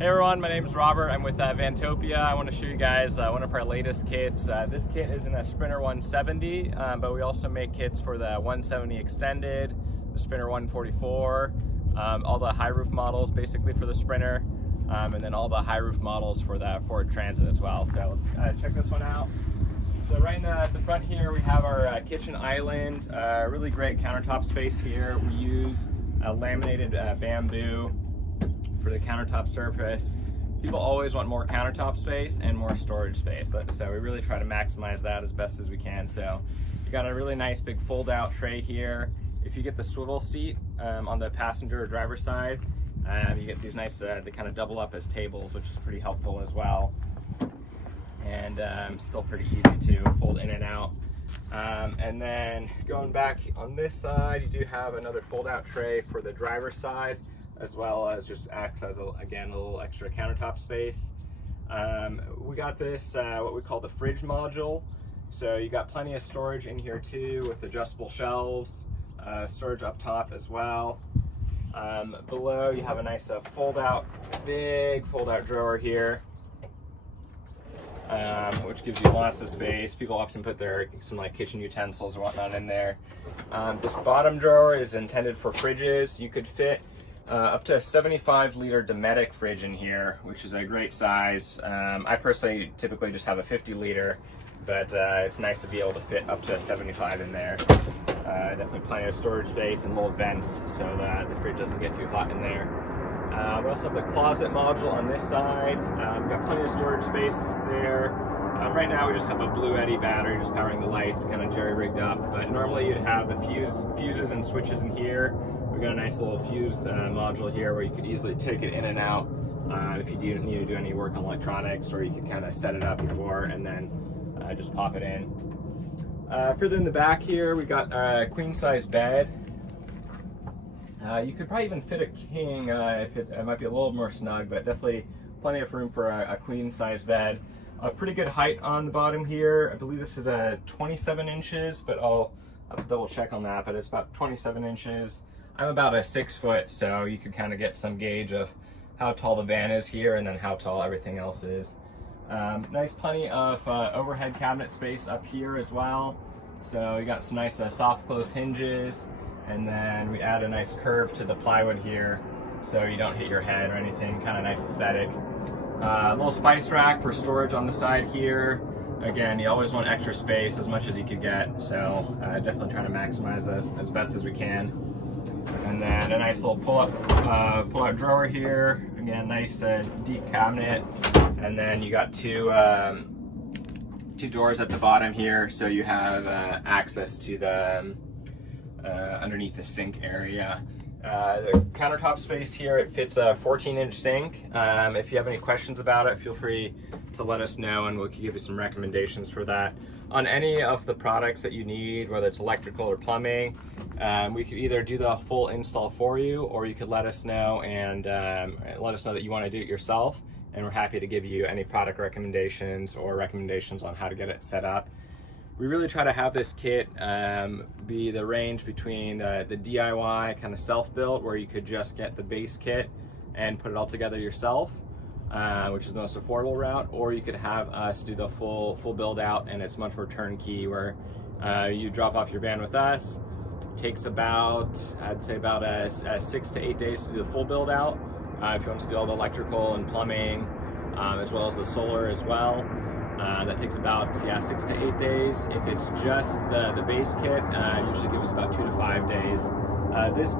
Hey everyone, my name is Robert. I'm with Vantopia. I want to show you guys one of our latest kits. This kit is in a Sprinter 170, but we also make kits for the 170 Extended, the Sprinter 144, all the high roof models basically for the Sprinter, and then all the high roof models for the Ford Transit as well. So let's check this one out. So right now at the front here we have our kitchen island, really great countertop space here. We use laminated bamboo for the countertop surface. People always want more countertop space and more storage space, so we really try to maximize that as best as we can. So you got a really nice big fold out tray here. If you get the swivel seat on the passenger or driver side, you get these nice, they kind of double up as tables, which is pretty helpful as well. And still pretty easy to fold in and out. And then going back on this side, you do have another fold out tray for the driver's side, as well as just acts as, again, a little extra countertop space. We got this, what we call the fridge module. So you got plenty of storage in here too, with adjustable shelves, storage up top as well. Below you have a nice big fold out drawer here, which gives you lots of space. People often put some like kitchen utensils or whatnot in there. This bottom drawer is intended for fridges. You could fit up to a 75-liter Dometic fridge in here, which is a great size. I personally typically just have a 50-liter, but it's nice to be able to fit up to a 75 in there. Definitely plenty of storage space and little vents so that the fridge doesn't get too hot in there. We also have the closet module on this side. We've got plenty of storage space there. Right now we just have a Blue Eddy battery just powering the lights, kind of jerry-rigged up, but normally you'd have the fuses and switches in here. We've got a nice little fuse module here where you could easily take it in and out if you do need to do any work on electronics, or you could kind of set it up before and then just pop it in. Further in the back here, we got a queen-size bed. You could probably even fit a king if it might be a little more snug, but definitely plenty of room for a queen-size bed. A pretty good height on the bottom here. I believe this is 27 inches, but I'll have to double check on that, but it's about 27 inches. I'm about a 6 foot, so you could kind of get some gauge of how tall the van is here and then how tall everything else is. Nice, plenty of overhead cabinet space up here as well. So you got some nice soft close hinges, and then we add a nice curve to the plywood here so you don't hit your head or anything. Kind of nice aesthetic. A little spice rack for storage on the side here. Again, you always want extra space, as much as you could get, so definitely trying to maximize this as best as we can. And then a nice little pull-out drawer here. Again, nice deep cabinet. And then you got two doors at the bottom here, so you have access to the underneath the sink area. The countertop space here, it fits a 14-inch sink. If you have any questions about it, feel free to let us know and we can give you some recommendations for that. On any of the products that you need, whether it's electrical or plumbing, we could either do the full install for you, or you could let us know and let us know that you want to do it yourself, and we're happy to give you any product recommendations or recommendations on how to get it set up. We really try to have this kit be the range between the DIY kind of self-built, where you could just get the base kit and put it all together yourself, which is the most affordable route, or you could have us do the full build out, and it's much more turnkey, where you drop off your van with us. It takes about, I'd say about 6 to 8 days to do the full build out. If you want to do all the electrical and plumbing, as well as the solar as well. That takes about 6 to 8 days. If it's just the base kit, it usually gives about 2 to 5 days. This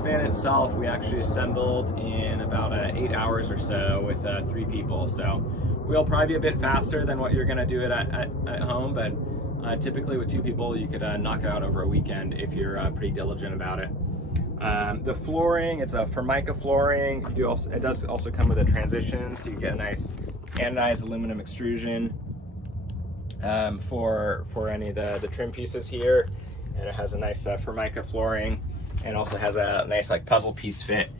van itself, we actually assembled in about 8 hours or so with 3 people. So we'll probably be a bit faster than what you're going to do it at home, but typically with 2 people, you could knock it out over a weekend if you're pretty diligent about it. The flooring, it's a Formica flooring. It does also come with a transition, so you get a nice anodized aluminum extrusion for any of the trim pieces here, and it has a nice Formica flooring, and also has a nice like puzzle piece fit,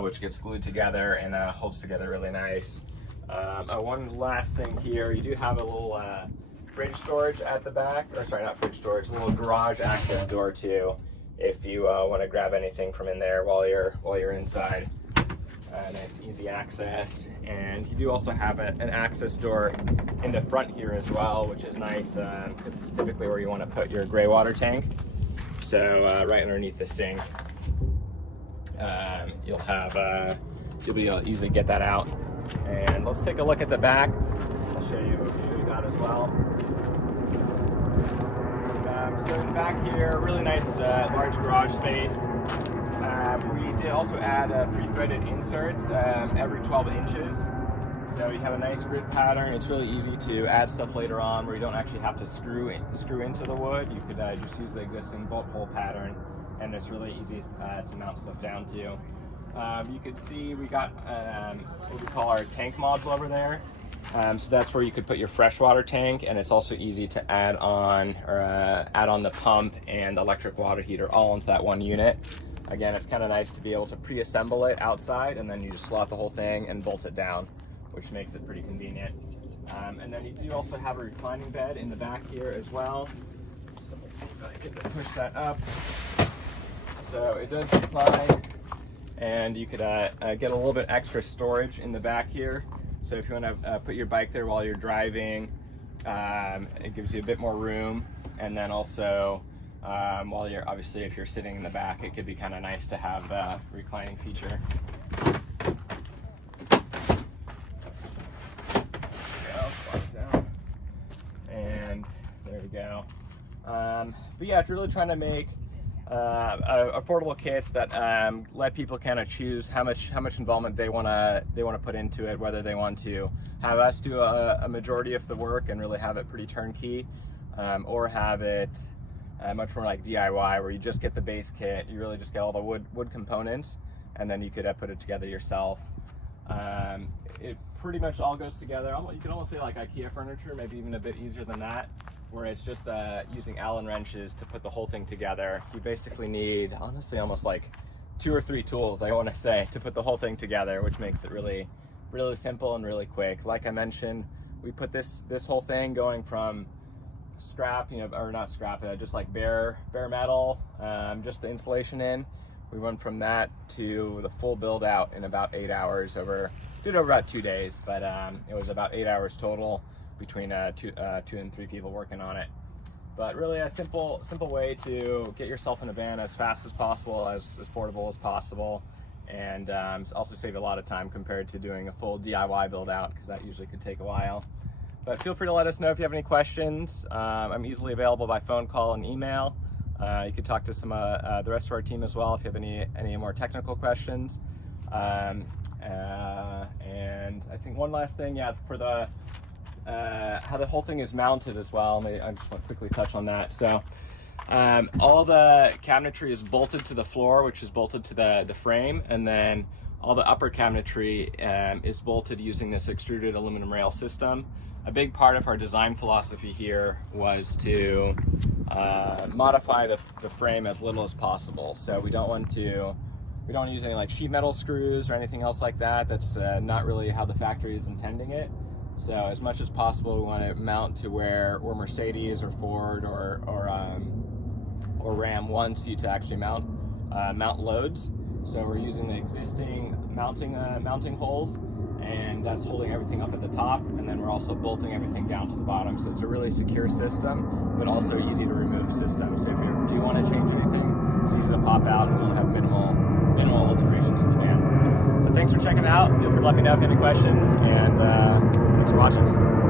which gets glued together and holds together really nice. One last thing here, you do have a little fridge storage at the back, or sorry, not fridge storage, a little garage access door too, if you want to grab anything from in there while you're inside. nice easy access. And you do also have an access door in the front here as well, which is nice because it's typically where you want to put your gray water tank. So right underneath the sink, you'll be able to easily get that out. And let's take a look at the back. I'll show you that as well. So in the back here, really nice large garage space. We did also add pre-threaded inserts every 12 inches. So you have a nice grid pattern. It's really easy to add stuff later on where you don't actually have to screw into the wood. You could just use the existing bolt hole pattern, and it's really easy to mount stuff down to. You could see we got what we call our tank module over there. So that's where you could put your freshwater tank, and it's also easy to add on the pump and electric water heater all into that one unit. Again, it's kind of nice to be able to pre-assemble it outside, and then you just slot the whole thing and bolt it down, which makes it pretty convenient. And then you do also have a reclining bed in the back here as well. So let's see if I can push that up. So it does recline, and you could get a little bit extra storage in the back here. So if you want to put your bike there while you're driving, it gives you a bit more room. And then also, while you're, obviously if you're sitting in the back, it could be kind of nice to have a reclining feature. I'll slide it down. And there we go. But yeah, it's really trying to make affordable kits that let people kind of choose how much involvement they want to put into it, whether they want to have us do a majority of the work and really have it pretty turnkey, or have it much more like DIY, where you just get the base kit, you really just get all the wood components, and then you could put it together yourself. It pretty much all goes together. You can almost say like IKEA furniture, maybe even a bit easier than that, where it's just using Allen wrenches to put the whole thing together. You basically need, honestly, almost like 2 or 3 tools, I want to say, to put the whole thing together, which makes it really, really simple and really quick. Like I mentioned, we put this whole thing going from scrap, or not scrap, just like bare metal, just the insulation in. We went from that to the full build out in about 8 hours did over about 2 days, but it was about 8 hours total between 2 and 3 people working on it. But really a simple way to get yourself in a van as fast as possible, as portable as possible, and also save a lot of time compared to doing a full DIY build out, because that usually could take a while. But feel free to let us know if you have any questions. I'm easily available by phone call and email. You could talk to some the rest of our team as well if you have any more technical questions. And I think one last thing, for the how the whole thing is mounted as well. I just want to quickly touch on that. So all the cabinetry is bolted to the floor, which is bolted to the frame, and then all the upper cabinetry is bolted using this extruded aluminum rail system. A big part of our design philosophy here was to modify the frame as little as possible. So we don't use any like sheet metal screws or anything else like that. That's not really how the factory is intending it. So as much as possible, we want to mount to where Mercedes or Ford or Ram wants you to actually mount loads. So we're using the existing mounting holes, and that's holding everything up at the top, and then we're also bolting everything down to the bottom. So it's a really secure system, but also easy to remove system. So if you do want to change anything, it's easy to pop out, and we'll have minimal alterations to the van. So thanks for checking it out. Feel free to let me know if you have any questions, and thanks for watching.